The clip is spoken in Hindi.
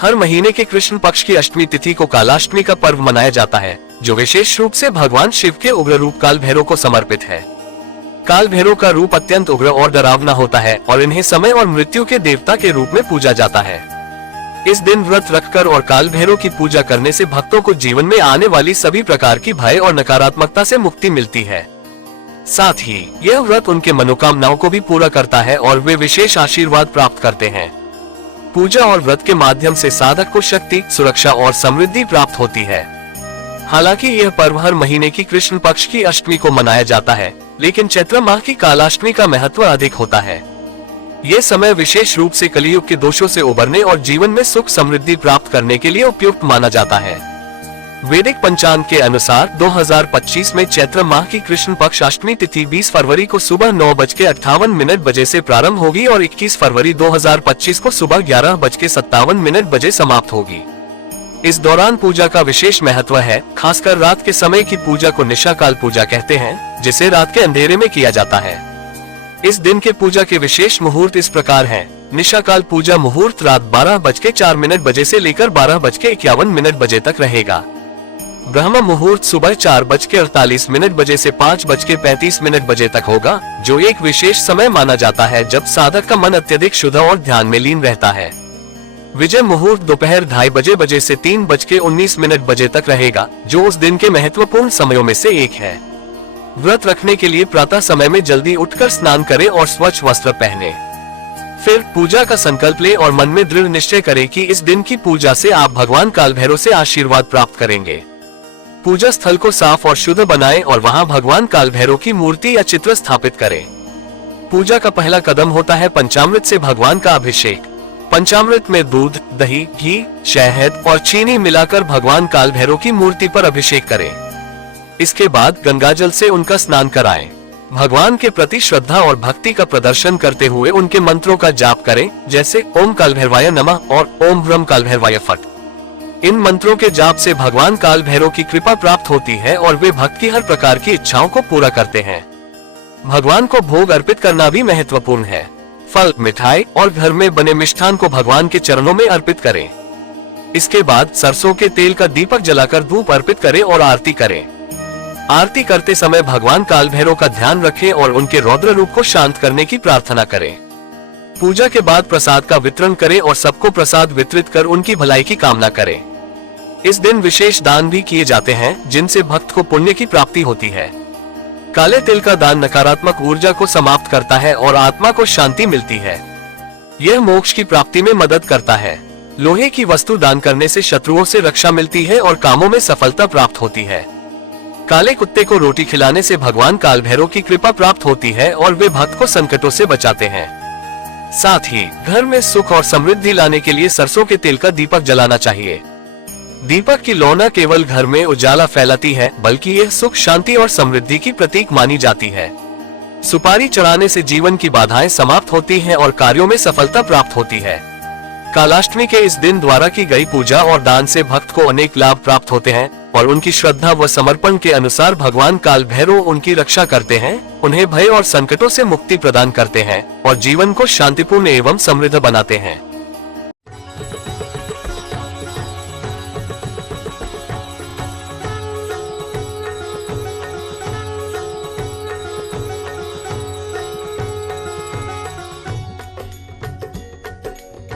हर महीने के कृष्ण पक्ष की अष्टमी तिथि को कालाष्टमी का पर्व मनाया जाता है, जो विशेष रूप से भगवान शिव के उग्र रूप काल भैरव को समर्पित है। काल भैरव का रूप अत्यंत उग्र और डरावना होता है और इन्हें समय और मृत्यु के देवता के रूप में पूजा जाता है। इस दिन व्रत रखकर और काल भैरव की पूजा करने से भक्तों को जीवन में आने वाली सभी प्रकार की भय और नकारात्मकता से मुक्ति मिलती है। साथ ही यह व्रत उनके मनोकामनाओं को भी पूरा करता है और वे विशेष आशीर्वाद प्राप्त करते हैं। पूजा और व्रत के माध्यम से साधक को शक्ति, सुरक्षा और समृद्धि प्राप्त होती है। हालांकि यह पर्व हर महीने की कृष्ण पक्ष की अष्टमी को मनाया जाता है, लेकिन चैत्र माह की कालाष्टमी का महत्व अधिक होता है। ये समय विशेष रूप से कलियुग के दोषों से उबरने और जीवन में सुख समृद्धि प्राप्त करने के लिए उपयुक्त माना जाता है। वैदिक पंचांग के अनुसार 2025 में चैत्र माह की कृष्ण पक्ष अष्टमी तिथि 20 फरवरी को सुबह 9:58 बजे से प्रारंभ होगी और 21 फरवरी 2025 को सुबह 11:57 बजे समाप्त होगी। इस दौरान पूजा का विशेष महत्व है। खासकर रात के समय की पूजा को निशा काल पूजा कहते हैं, जिसे रात के अंधेरे में किया जाता है। इस दिन के पूजा के विशेष मुहूर्त इस प्रकार हैं। निशा काल पूजा मुहूर्त रात 12:04 बजे से लेकर 12:51 बजे तक रहेगा। ब्रह्म मुहूर्त सुबह 4:48 बजे से 5:35 बजे तक होगा, जो एक विशेष समय माना जाता है जब साधक का मन अत्यधिक शुद्ध और ध्यान में लीन रहता है। विजय मुहूर्त दोपहर 2:30 बजे से 3:19 बजे तक रहेगा, जो उस दिन के महत्वपूर्ण समयों में से एक है। व्रत रखने के लिए प्रातः समय में जल्दी उठकर स्नान करें और स्वच्छ वस्त्र पहने। फिर पूजा का संकल्प लें और मन में दृढ़ निश्चय करें कि इस दिन की पूजा से आप भगवान काल भैरव से आशीर्वाद प्राप्त करेंगे। पूजा स्थल को साफ और शुद्ध बनाएं और वहां भगवान काल भैरव की मूर्ति या चित्र स्थापित करें। पूजा का पहला कदम होता है पंचामृत से भगवान का अभिषेक। पंचामृत में दूध, दही, घी, शहद और चीनी मिलाकर भगवान काल भैरव की मूर्ति पर अभिषेक करें। इसके बाद गंगाजल से उनका स्नान कराएं। भगवान के प्रति श्रद्धा और भक्ति का प्रदर्शन करते हुए उनके मंत्रों का जाप करें, जैसे ओम काल भैरवाय नमः और ओम ब्रह्म काल भैरवाय फट। इन मंत्रों के जाप से भगवान काल भैरव की कृपा प्राप्त होती है और वे भक्त की हर प्रकार की इच्छाओं को पूरा करते हैं। भगवान को भोग अर्पित करना भी महत्वपूर्ण है। फल, मिठाई और घर में बने मिष्ठान को भगवान के चरणों में अर्पित करें। इसके बाद सरसों के तेल का दीपक जलाकर धूप अर्पित करें और आरती करें। आरती करते समय भगवान काल भैरव का ध्यान रखें और उनके रौद्र रूप को शांत करने की प्रार्थना करें। पूजा के बाद प्रसाद का वितरण करें और सबको प्रसाद वितरित कर उनकी भलाई की कामना करें। इस दिन विशेष दान भी किए जाते हैं, जिनसे भक्त को पुण्य की प्राप्ति होती है। काले तिल का दान नकारात्मक ऊर्जा को समाप्त करता है और आत्मा को शांति मिलती है। यह मोक्ष की प्राप्ति में मदद करता है। लोहे की वस्तु दान करने से शत्रुओं से रक्षा मिलती है और कामों में सफलता प्राप्त होती है। काले कुत्ते को रोटी खिलाने से भगवान काल भैरव की कृपा प्राप्त होती है और वे भक्त को संकटों से बचाते हैं। साथ ही घर में सुख और समृद्धि लाने के लिए सरसों के तेल का दीपक जलाना चाहिए। दीपक की लौ न केवल घर में उजाला फैलाती है, बल्कि यह सुख, शांति और समृद्धि की प्रतीक मानी जाती है। सुपारी चढ़ाने से जीवन की बाधाएं समाप्त होती हैं और कार्यों में सफलता प्राप्त होती है। कालाष्टमी के इस दिन द्वारा की गई पूजा और दान से भक्त को अनेक लाभ प्राप्त होते हैं और उनकी श्रद्धा व समर्पण के अनुसार भगवान काल भैरव उनकी रक्षा करते हैं, उन्हें भय और संकटों से मुक्ति प्रदान करते हैं और जीवन को शांतिपूर्ण एवं समृद्ध बनाते हैं।